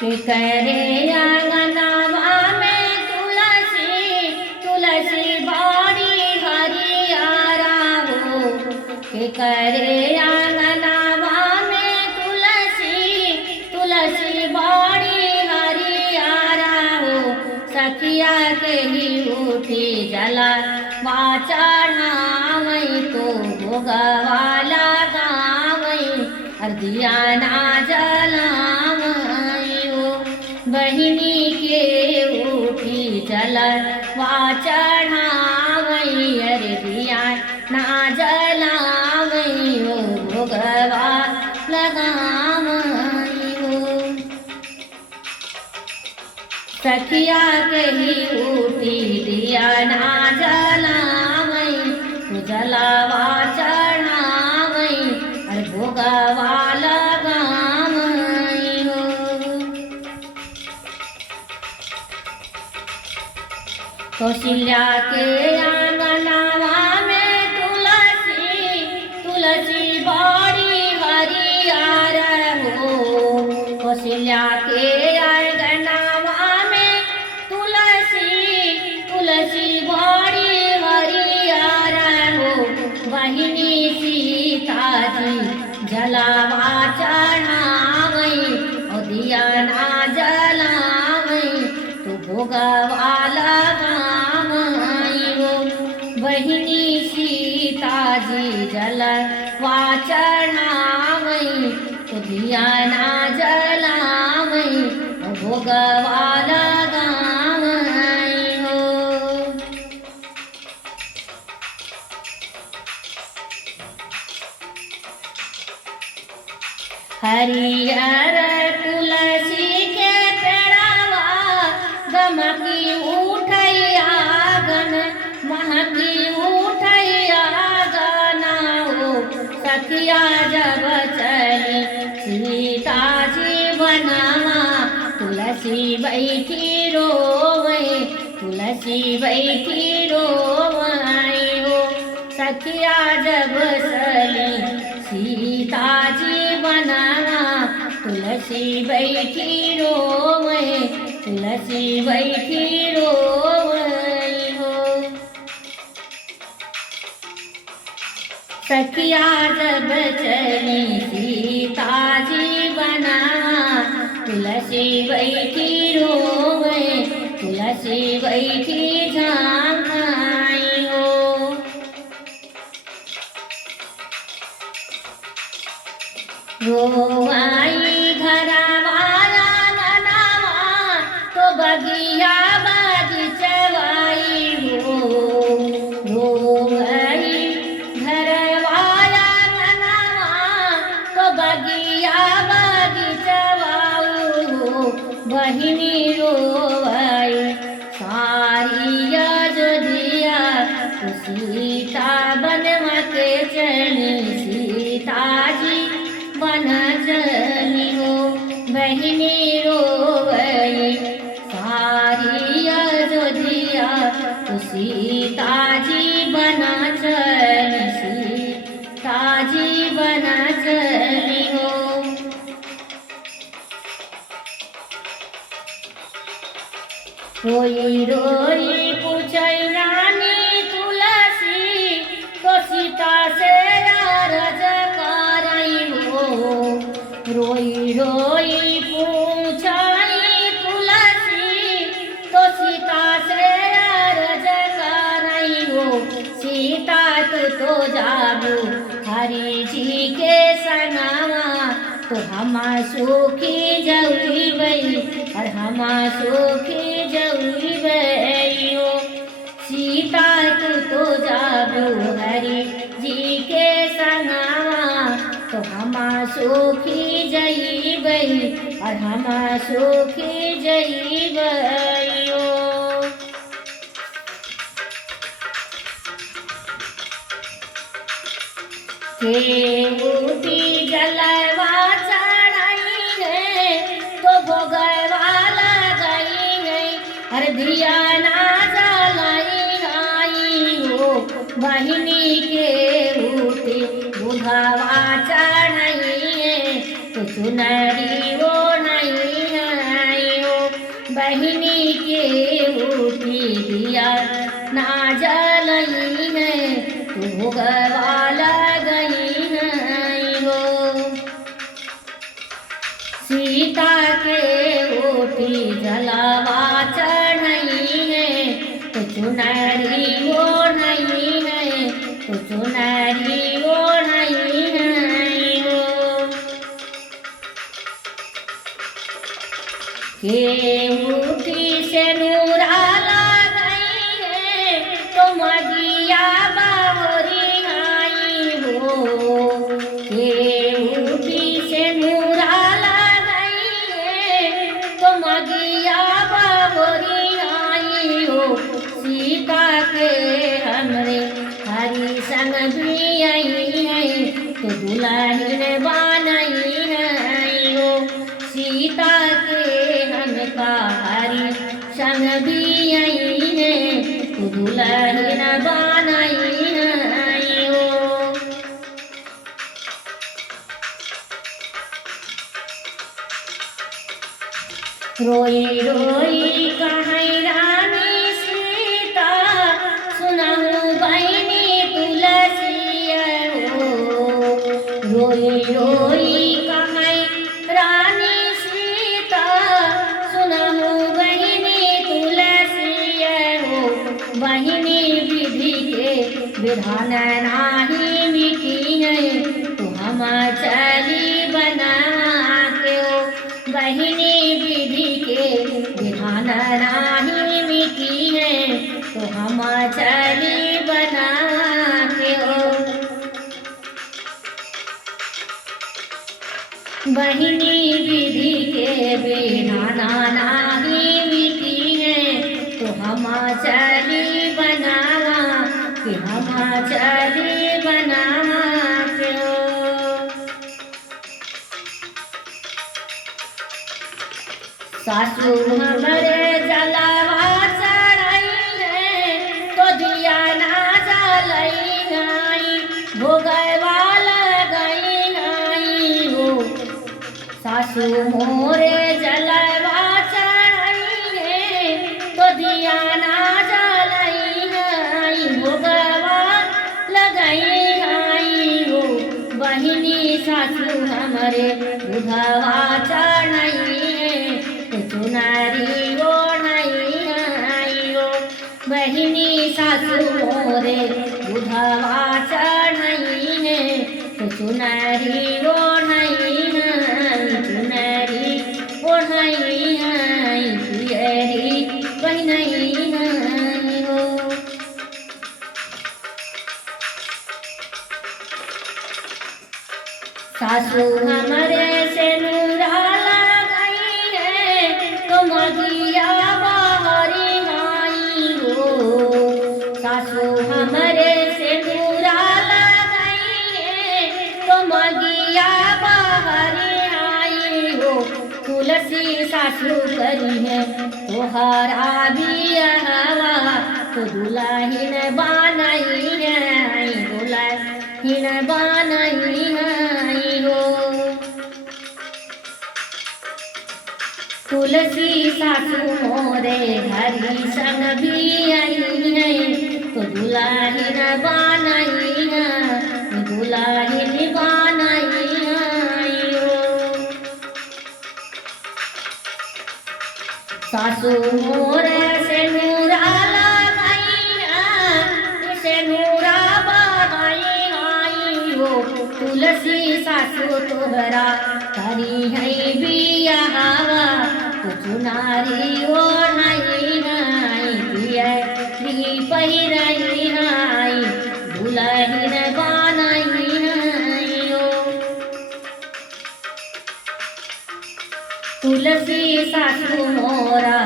के करे आंगनवा में तुलसी तुलसी बाड़ी हरियारा हो। के करे आंगनवा में तुलसी तुलसी बाड़ी हरियारा हो। सखिया के ही उठी जला वा चढ़ावई तो भोगवा लगावई अर्दिया ना जलावई हो। बहिनी के उठी जला वा चढ़ावई अर्दिया ना जलावई हो भोगवा लगावई हो। सखिया कही उठी दिया ना जलावई तो जलावा चढ़ावई और भोगवा लगावई हो। कौशल्या के आंगनवा में तुलसी तुलसी बाड़ी हरियारा हो। कौशल्या के आंगनवा में तुलसी तुलसी बाड़ी हरियारा हो। बहिनी सीता जी जलावा चढ़ावई और दिया ना जलावई तो भोगवा लगावई हो। बहिनी सीता जी जलावा चढ़ावई तो दिया ना जलावई और भोगवा लगावई हो। हरियर तुलसी के पेड़वा गमकी उठैया गन महकी उठैया गना हो। सखिया जब चली सीता जी बनवा तुलसी बैठी रोवई तुलसी बैठी रोवई हो। सखिया जब चली सीता जी बनवा तुलसी बैठी रोवई तुलसी बैठी रोवई हो। सखिया जब चली सीता जी बनवा तुलसी बैठी रोवई तुलसी बैठी झांकाई हो। रोवाई घरवाला ननवा तो बगिया बगीचवाई हो। रोवाई घरवाला ननवा तो बगिया बगीचवाऊ हो। बहिनी रोवाई सारी अयोध्या तो सीता बनवा के चली सीता जी बन चली हो। बहिनी रोवई सारी अयोध्या तो सीता जी बना चली सीता जी बना चली हो। रोई रोई पूछई रानी तुलसी तो सीता से अरज करई हो। रोई रोई पूछई तुलसी तो सीता से अरज करई हो। सीता तो जाबू हरि जी के संगवा तो हम सुखी जऊबई और हम सुखी जऊबई हो। सीता तो जाबू हरि जी के संगवा तो हम सुखी जईबई और हम सुखी जईबई हो। के उठी जलवा चढ़ाई है तो भोगवा लगाई है अर्दिया ना जलाई आई हो। बहिनी के उठी बुढ़ावा चढ़ाई है तो चुनरी वो नहीं है ना जलई है तो भोगवा लगई है हो। सीता के ओठी जलवा चढ़ई है तो चुनरी ओढ़ई है तो चुनरी ओढ़ई है हो। केहूटी से नूरा लगई है तो मगिया बाहोरी आई हो। केहूटी से नूरा लगई है तो मगिया बाहोरी आई हो। सीता के हमरे हरी संग भी आई है तो दुल्हन बनई है हो। सीता के हमका हरी संग भी आई है तो दुल्हन बनई है हो। रोई रोई कहई रानी सीता सुनहु बहिनी तुलसी हो। रोई रोई कहई रानी सीता सुनहु बहिनी तुलसी हो। बहिनी विधि के विधान नाही मिटी है तो हम चली बना के हो। बहिनी विधि के विधान नाही मिटी है तो हम चली बना के हो। बहिनी विधि के विधान नाही मिटी है तो हम चली बनावा कि हम चली बनावा के हो। सासू हमरे जलवा चढ़ई है तो दिया ना जलई गई भोगवा लगई गई हो। सासू मोरे जलवा चढ़ई है तो दिया ना जलई गई भोगवा लगई गई हो। बहिनी सासू हमरे दूधवा चढ़ई तो चुनरी ओढ़ई है हो। बहिनी सासू मोरे दूधवा चढ़ई है तो चुनरी ओढ़ई है चुनरी ओढ़ई है पियरी पहिनई है हो। सासू हमरे से नूरा लगई है तो मगिया बाहरी आई हो। सासू हमरे से नूरा लगई है तो मगिया बाहरी आई हो। तुलसी सासू करी है तोहरा बियाहवा तो दुल्हन बनई है दुल्हन बनई है हो। तुलसी सासू मोरे हरी संग भी आई है तो दुल्हन बनई है दुल्हन बनई है हो। सासू मोरे से नूरा लगई है से नूरा बनई आई हो। तुलसी सासू तोहरा करी है बियाहवा तो चुनारी ओढ़ई है पियरी पहिरई है दुल्हन बनई है हो। तुलसी सासू मोरा